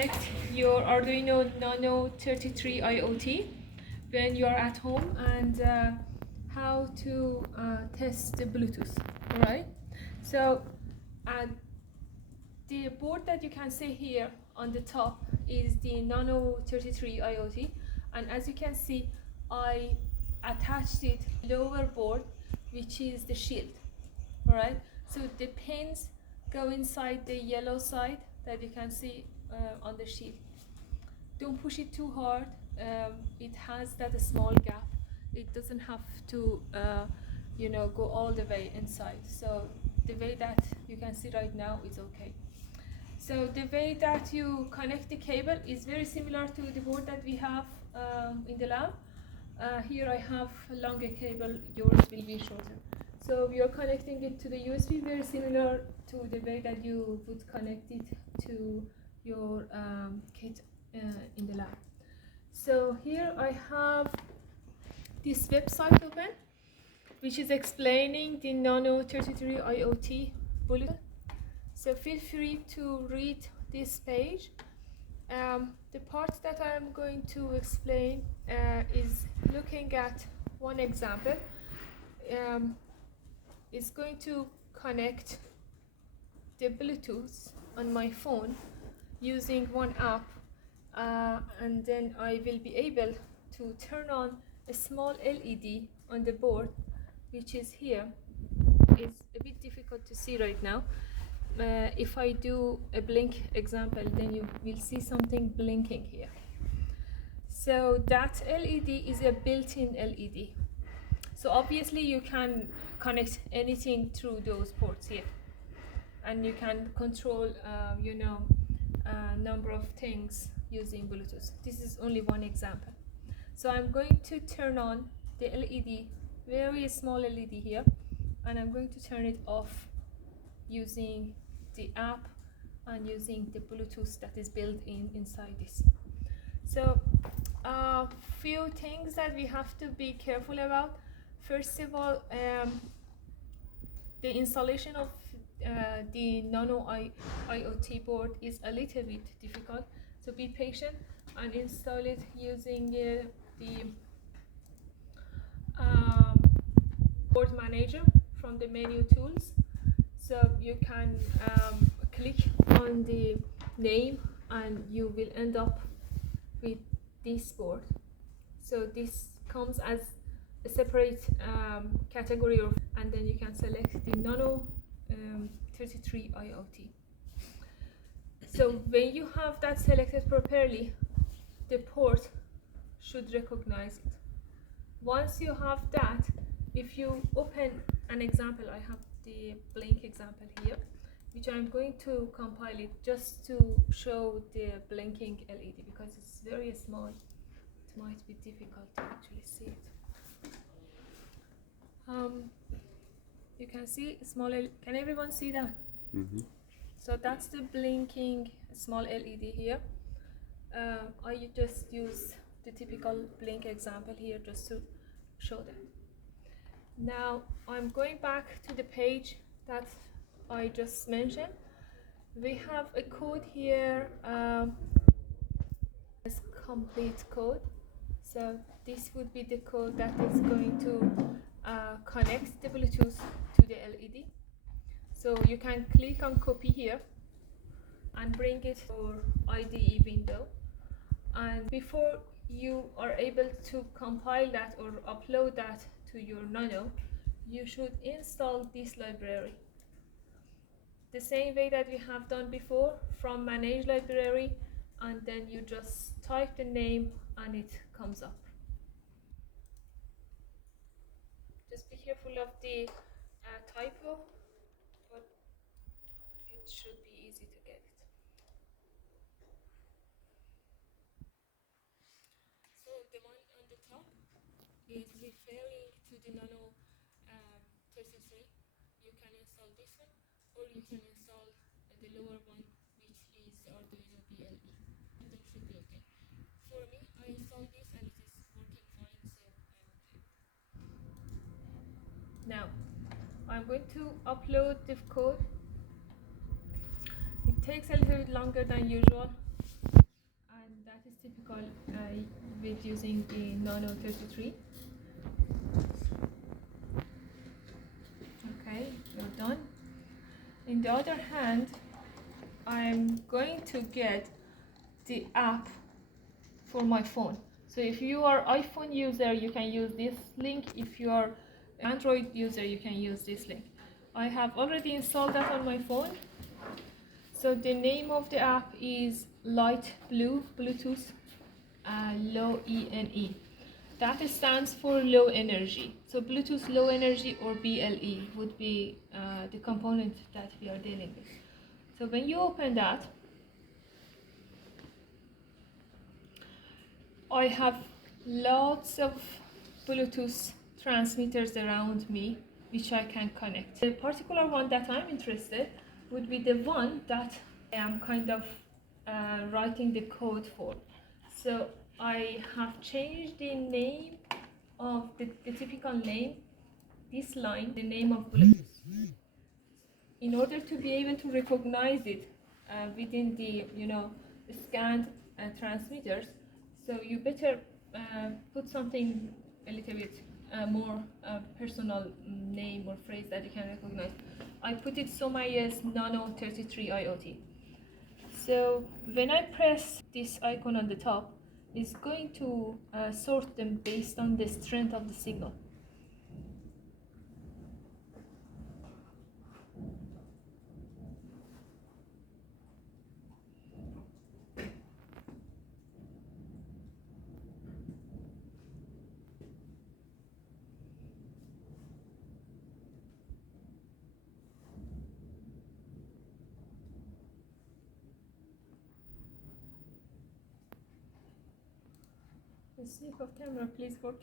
connect your Arduino Nano 33 IoT when you are at home, and how to test the Bluetooth. All right. So the board that you can see here on the top is the Nano 33 IoT, and as you can see, I attached it lower board, which is the shield. All right. So the pins go inside the yellow side that you can see on the shield. Don't push it too hard. It has that small gap. It doesn't have to, go all the way inside. So the way that you can see right now is okay. So the way that you connect the cable is very similar to the board that we have in the lab. Here I have a longer cable, yours will be shorter. So you're connecting it to the USB, very similar to the way that you would connect it to your kit in the lab. So here I have this website open, which is explaining the Nano 33 IoT Bluetooth. So feel free to read this page. The part that I'm going to explain is looking at one example. It's going to connect the Bluetooth on my phone using one app, and then I will be able to turn on a small LED on the board, which is here. It's a bit difficult to see right now. If I do a blink example, then you will see something blinking here. So that LED is a built-in LED. So obviously you can connect anything through those ports here, and you can control, number of things using Bluetooth. This is only one example. So I'm going to turn on the LED, very small LED here, and I'm going to turn it off using the app and using the Bluetooth that is built inside this. So a few things that we have to be careful about. First of all, the installation of the Nano IoT board is a little bit difficult, so be patient and install it using the board manager from the menu tools. So you can click on the name and you will end up with this board. So this comes as a separate category, and then you can select the Nano 33 IoT. So when you have that selected properly, the port should recognize it. Once you have that, if you open an example, I have the blink example here, which I'm going to compile it just to show the blinking LED, because it's very small. It might be difficult to actually see it. You can see small LED. Can everyone see that? Mm-hmm. So that's the blinking small LED here. I just use the typical blink example here just to show that. Now I'm going back to the page that I just mentioned. We have a code here, this complete code. So this would be the code that is going to connect the Bluetooth to the LED. So you can click on copy here and bring it to your IDE window. And before you are able to compile that or upload that to your Nano, you should install this library. The same way that we have done before, from manage library, and then you just type the name and it comes up. Just be careful of the typo, but it should be easy to get it. So the one on the top is referring to the Nano 33. You can install this one, or you can install the lower one, which is the Arduino BLE. That should be okay. For me, I installed this and it is working fine, so I'm okay. Now, I'm going to upload the code. It takes a little bit longer than usual, with using the Nano 33. Okay, we're done. In the other hand, I'm going to get the app for my phone. So if you are iPhone user, you can use this link. If you are Android user, you can use this link. I have already installed that on my phone. So the name of the app is Light Blue Bluetooth Low ENE. That stands for low energy. So Bluetooth low energy, or BLE, would be the component that we are dealing with. So when you open that, I have lots of Bluetooth transmitters around me which I can connect. The particular one that I'm interested would be the one that I am kind of writing the code for. So I have changed the name of the typical name, this line, the name of Bluetooth, in order to be able to recognize it within the scanned transmitters. So you better put something a little bit more personal name or phrase that you can recognize. I put it Somaya's Nano 33 IoT. So when I press this icon on the top, it's going to sort them based on the strength of the signal. The snip of camera, please work.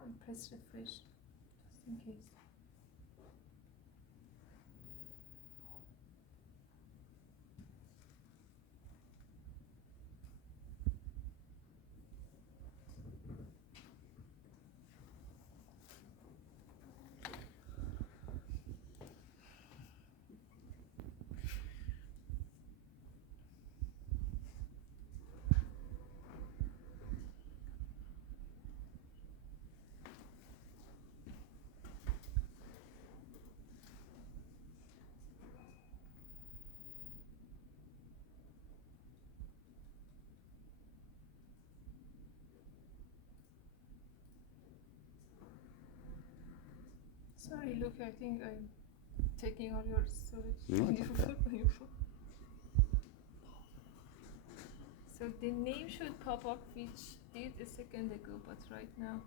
And press refresh just in case. Sorry, look, I think I'm taking all your storage No, on it's your okay. phone, on your phone. So the name should pop up, which did a second ago, but right now.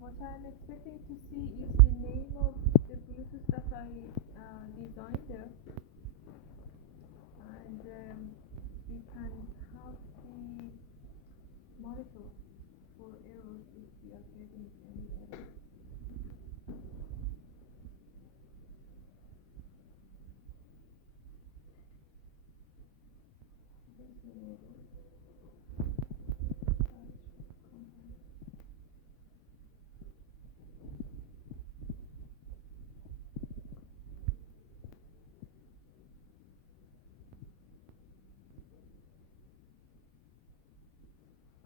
What I'm expecting to see is the name of the Bluetooth that I designed there, and we can have the monitor for errors if we are getting any error. There's no error.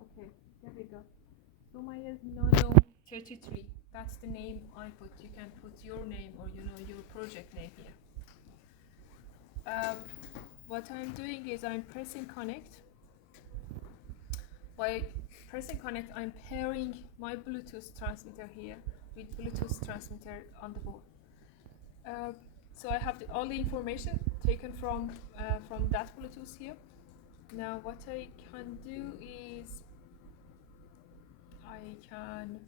Okay, there we go. So mine is Nano 33. That's the name I put. You can put your name or your project name here. What I'm doing is I'm pressing connect. By pressing connect, I'm pairing my Bluetooth transmitter here with Bluetooth transmitter on the board. So I have all the information taken from that Bluetooth here. Now what I can do is I can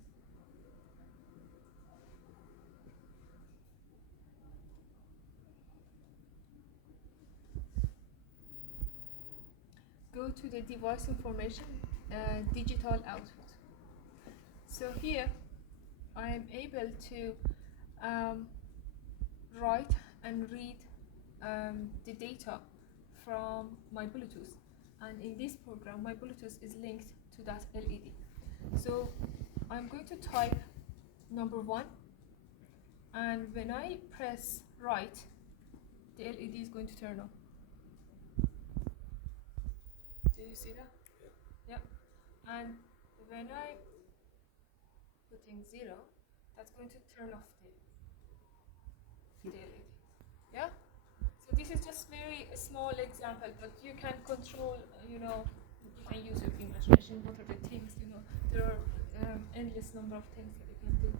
go to the device information, digital output. So here I am able to write and read the data from my Bluetooth, and in this program my Bluetooth is linked to that LED. So I'm going to type number 1, and when I press write, the LED is going to turn on. Do you see that? Yeah. And when I putting 0, that's going to turn off the LED. Yeah. So this is just very small example, but you can control. You can use your imagination. What are the things? There are endless number of things that you can do.